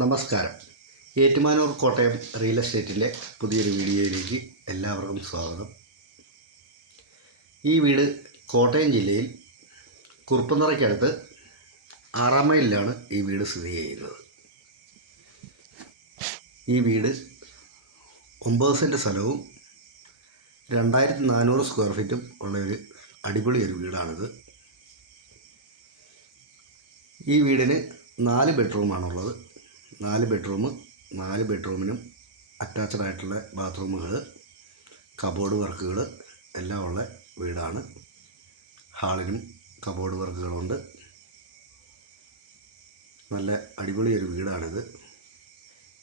നമസ്കാരം. ഏറ്റുമാനൂർ കോട്ടയം റിയൽ എസ്റ്റേറ്റിന്റെ പുതിയൊരു വീഡിയോയിലേക്ക് എല്ലാവർക്കും സ്വാഗതം. ഈ വീട് കോട്ടയം ജില്ലയിൽ കുറുപ്പന്തറയ്ക്കടുത്ത് മൈലിലാണ് ഈ വീട് സ്ഥിതി ചെയ്യുന്നത്. ഈ വീട് ഒമ്പത് സെന്റ് സ്ഥലവും രണ്ടായിരത്തി നാനൂറ് സ്ക്വയർ ഫീറ്റും ഉള്ള ഒരു അടിപൊളി ഒരു വീടാണിത്. ഈ വീടിന് നാല് ബെഡ്റൂമാണുള്ളത് നാല് ബെഡ്റൂം നാല് ബെഡ്റൂമിനും അറ്റാച്ച്ഡ് ആയിട്ടുള്ള ബാത്റൂമുകൾ കബോർഡ് വർക്കുകൾ എല്ലാം ഉള്ള വീടാണ്. ഹാളിനും കബോർഡ് വർക്കുകളുണ്ട് നല്ല അടിപൊളി ഒരു വീടാണിത്.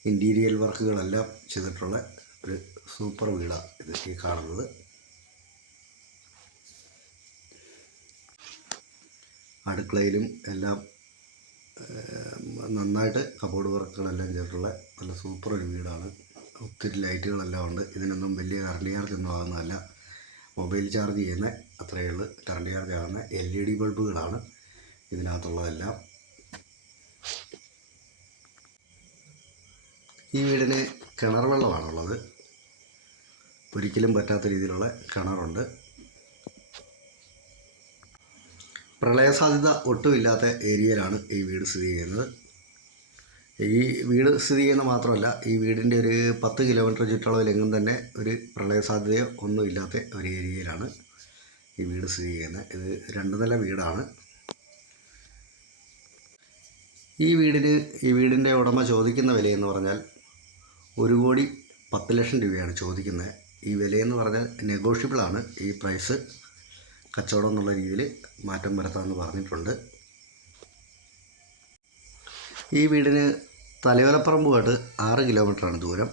ഇന്റീരിയൽ വർക്കുകളെല്ലാം ചെയ്തിട്ടുള്ള ഒരു സൂപ്പർ വീടാണ് ഇത് ഈ കാണുന്നത്. അടുക്കളയിലും എല്ലാം നന്നായിട്ട് കബോർഡ് വർക്കുകളെല്ലാം ചെയ്തിട്ടുള്ള നല്ല സൂപ്പർ ഒരു വീടാണ്. ഒത്തിരി ലൈറ്റുകളെല്ലാം ഉണ്ട്. ഇതിനൊന്നും വലിയ കറണ്ട് ചാർജ് ഒന്നും ആകുന്നതല്ല മൊബൈൽ ചാർജ് ചെയ്യുന്ന അത്രയേ ഉള്ളൂ. കറണ്ട് ചാർജ് ആകുന്ന എൽ ഇ ഡി ബൾബുകളാണ് ഇതിനകത്തുള്ളതെല്ലാം. ഈ വീടിന് കിണർ വെള്ളമാണുള്ളത്. ഒരിക്കലും പറ്റാത്ത രീതിയിലുള്ള കിണറുണ്ട്. പ്രളയ സാധ്യത ഒട്ടുമില്ലാത്ത ഏരിയയിലാണ് ഈ വീട് സ്ഥിതി ചെയ്യുന്നത്. ഈ വീട് സ്ഥിതി ചെയ്യുന്ന മാത്രമല്ല ഈ വീടിന്റെ ഒരു പത്ത് കിലോമീറ്റർ ചുറ്റളവിലെങ്ങും തന്നെ ഒരു പ്രളയ സാധ്യതയോ ഒന്നുമില്ലാത്ത ഒരു ഏരിയയിലാണ് ഈ വീട് സ്ഥിതി ചെയ്യുന്നത്. ഇത് രണ്ട് നില വീടാണ്. ഈ വീടിന് ഈ വീടിന്റെ ഉടമ ചോദിക്കുന്ന വിലയെന്ന് പറഞ്ഞാൽ ഒരു കോടി പത്ത് ലക്ഷം രൂപയാണ് ചോദിക്കുന്നത്. ഈ വിലയെന്ന് പറഞ്ഞാൽ നെഗോഷ്യബിളാണ് ഈ പ്രൈസ് കച്ചവടം എന്നുള്ള രീതിയിൽ മാറ്റം വരുത്താമെന്ന് പറഞ്ഞിട്ടുണ്ട്. ഈ വീടിന് തലയോലപ്പറമ്പുമായിട്ട് ആറ് കിലോമീറ്ററാണ് ദൂരം.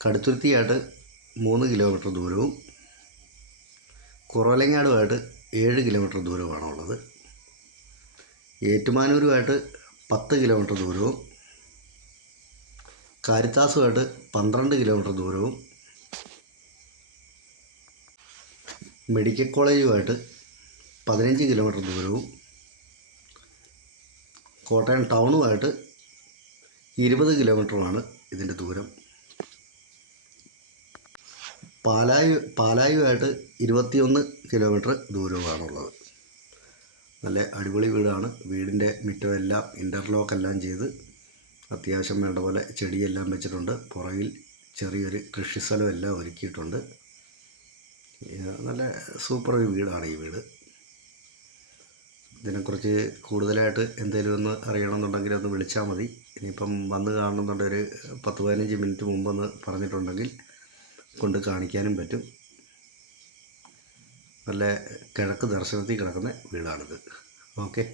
കടുത്തുരുത്തിയായിട്ട് മൂന്ന് കിലോമീറ്റർ ദൂരവും കുറവലങ്ങാടുമായിട്ട് ഏഴ് കിലോമീറ്റർ ദൂരവുമാണ് ഉള്ളത്. ഏറ്റുമാനൂരുമായിട്ട് പത്ത് കിലോമീറ്റർ ദൂരവും കാരിത്താസുമായിട്ട് പന്ത്രണ്ട് കിലോമീറ്റർ ദൂരവും മെഡിക്കൽ കോളേജുമായിട്ട് പതിനഞ്ച് കിലോമീറ്റർ ദൂരവും കോട്ടയം ടൗണുമായിട്ട് ഇരുപത് കിലോമീറ്ററുമാണ് ഇതിന്റെ ദൂരം. പാലായു പാലായുമായിട്ട് ഇരുപത്തിയൊന്ന് കിലോമീറ്റർ ദൂരവുമാണുള്ളത്. നല്ല അടിപൊളി വീടാണ്. വീടിന്റെ മുറ്റമെല്ലാം ഇന്റർലോക്കെല്ലാം ചെയ്ത് അത്യാവശ്യം വേണ്ട പോലെ ചെടിയെല്ലാം വെച്ചിട്ടുണ്ട്. പുറകിൽ ചെറിയൊരു കൃഷി എല്ലാം ഒരുക്കിയിട്ടുണ്ട്. നല്ല സൂപ്പർ ഒരു വീടാണ് ഈ വീട്. ഇതിനെക്കുറിച്ച് കൂടുതലായിട്ട് എന്തെങ്കിലും ഒന്ന് അറിയണമെന്നുണ്ടെങ്കിൽ ഒന്ന് വിളിച്ചാൽ മതി. ഇനിയിപ്പം വന്ന് കാണണമെന്നുണ്ടെങ്കിൽ ഒരു പത്ത് പതിനഞ്ച് മിനിറ്റ് മുമ്പൊന്ന് പറഞ്ഞിട്ടുണ്ടെങ്കിൽ കൊണ്ട് കാണിക്കാനും പറ്റും. നല്ല കിഴക്ക് ദർശനത്തിൽ കിടക്കുന്ന വീടാണിത്. ഓക്കെ.